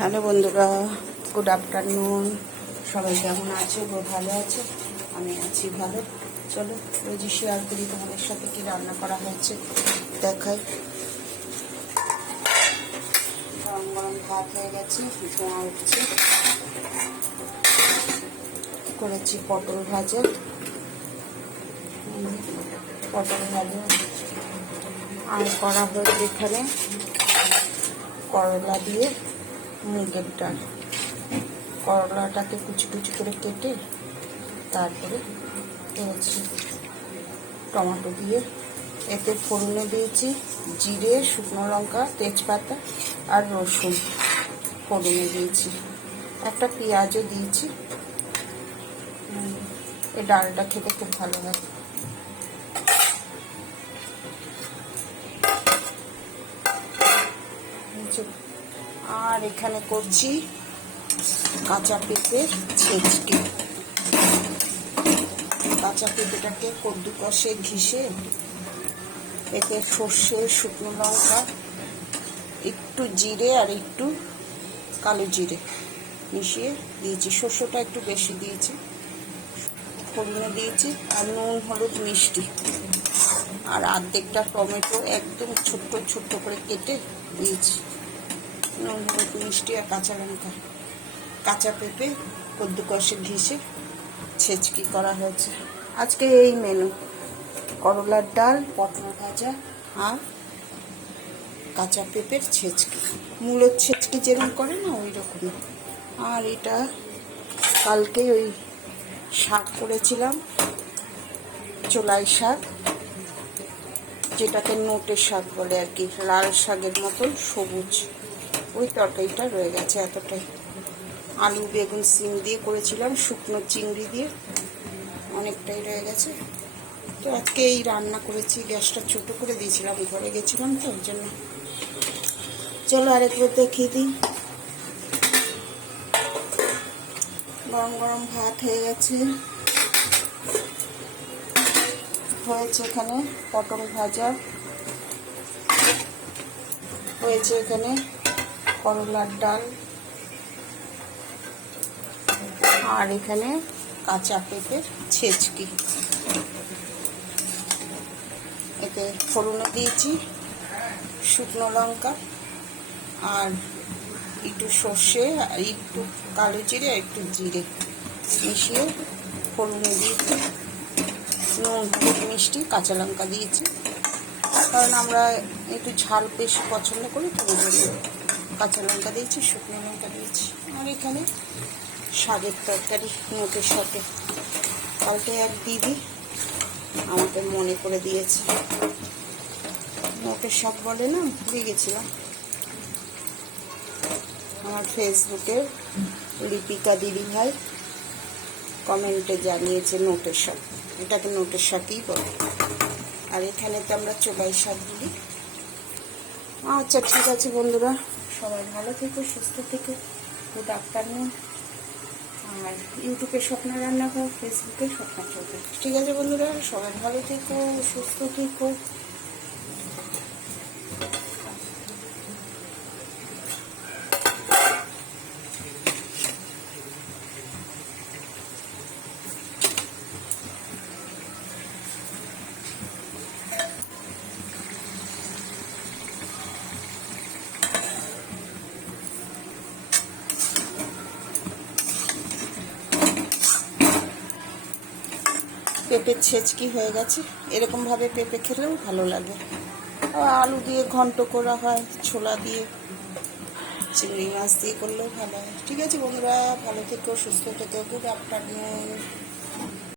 Hello বন্ধুরা, good afternoon. সবাই কেমন আছে? ভালো আছে? আমি আছি ভালো। চলো রোজই শেয়ার করি তোমাদের সাথে কি রান্না করা হয়েছে দেখাই। গরম গরম ভাত হয়ে গেছে, ধোঁয়া উঠছে। করেছি পটল ভাজা, আর করা হয়েছে এখানে করলা দিয়ে মুগের ডাল। করলাটাকে কুচি কুচি করে কেটে তারপরে করেছি টমেটো দিয়ে। এতে ফোড়নে দিয়েছি জিরে, শুকনো লঙ্কা, তেজপাতা আর রসুন ফোড়নে দিয়েছি। একটা পেঁয়াজও দিয়েছি। এই ডালটা খেতে খুব ভালো হয়। আর এখানে করছি কাঁচা পেঁপের ছেঁচকি। কাঁচা পেঁপেটাকে কদ্দু কষে ঘিসে এতে সর্ষে, শুকনো লঙ্কা, একটু জিরে আর একটু কালো জিরে মিশিয়ে দিয়েছি। সর্ষেটা একটু বেশি দিয়েছি। ফোড়নে দিয়েছি আর নুন, হলুদ, মিষ্টি আর অর্ধেকটা টমেটো একদম ছোট্ট ছোট্ট করে কেটে দিয়েছি। নুন, হলুদ, মিষ্টি আর কাঁচা লঙ্কা, কাঁচা পেঁপে কদ্দু কষে ঘিসে ছেঁচকি করা হয়েছে। আজকে এই মেনু: করলার ডাল, পটল ভাজা আর কাঁচা পেঁপের ছেঁচকি। মূলোর ছেঁচকি যেরকম করে না ওই রকমই। আর এটা কালকে ওই শাক করেছিলাম, চোলাই শাক, যেটাকে নোটের শাক বলে আর কি, লাল শাকের মতন সবুজ। ওই তরকারিটা রয়ে গেছে এতটাই। আলু, বেগুন, সিম দিয়ে করেছিলাম, শুকনো চিংড়ি দিয়ে, অনেকটাই রয়ে গেছে। তো আজকে এই রান্না করেছি। গ্যাসটা ছোটো করে দিয়েছিলাম, ঘরে গেছিলাম তো ওই জন্য। চলো আরেকবার দেখিয়ে দিই। গরম গরম ভাত হয়ে গেছে। হয়েছে এখানে পটল ভাজা, হয়েছে এখানে করলার ডাল, আর এখানে কাঁচা পেঁপের ছেঁচকি। এতে ফোড়নে দিয়েছি শুকনো লঙ্কা আর একটু সর্ষে আর একটু কালো জিরে আর একটু জিরে মিশিয়ে ফোড়নে দিয়েছি। নুন, হলুদ, মিষ্টি, কাঁচা লঙ্কা দিয়েছি, কারণ আমরা একটু ঝাল বেশি পছন্দ করি তো ওই জন্য কাঁচা লঙ্কা দিয়েছি, শুকনো লঙ্কা দিয়েছি। আর এখানে শাকের তরকারি, নোটের শাকে। কালকে এক দিদি আমাকে মনে করে দিয়েছে, নোটের শাক বলে না, ভুলে গেছিলাম। আমার ফেসবুকে লিপিকা দিদি ভাই কমেন্টে জানিয়েছে নোটের শাক, এটাকে নোটের শাকই বলে। আর এখানে তো আমরা চোলাই শাক বলি। আচ্ছা ঠিক আছে বন্ধুরা, সবাই ভালো থেকো, সুস্থ থেকো। Good afternoon. আর ইউটিউবে স্বপ্ন রান্নাঘর, ফেসবুকে স্বপ্ন চলবে। ঠিক আছে বন্ধুরা, সবাই ভালো থেকো, সুস্থ থেকো। পেঁপের ছেঁচকি হয়ে গেছে। এরকমভাবে পেঁপে খেলেও ভালো লাগে। আলু দিয়ে ঘন্ট করা হয়, ছোলা দিয়ে, চিংড়ি মাছ দিয়ে করলেও ভালো হয়। ঠিক আছে বন্ধুরা, ভালো থেকো, সুস্থ থেকো। Good afternoon.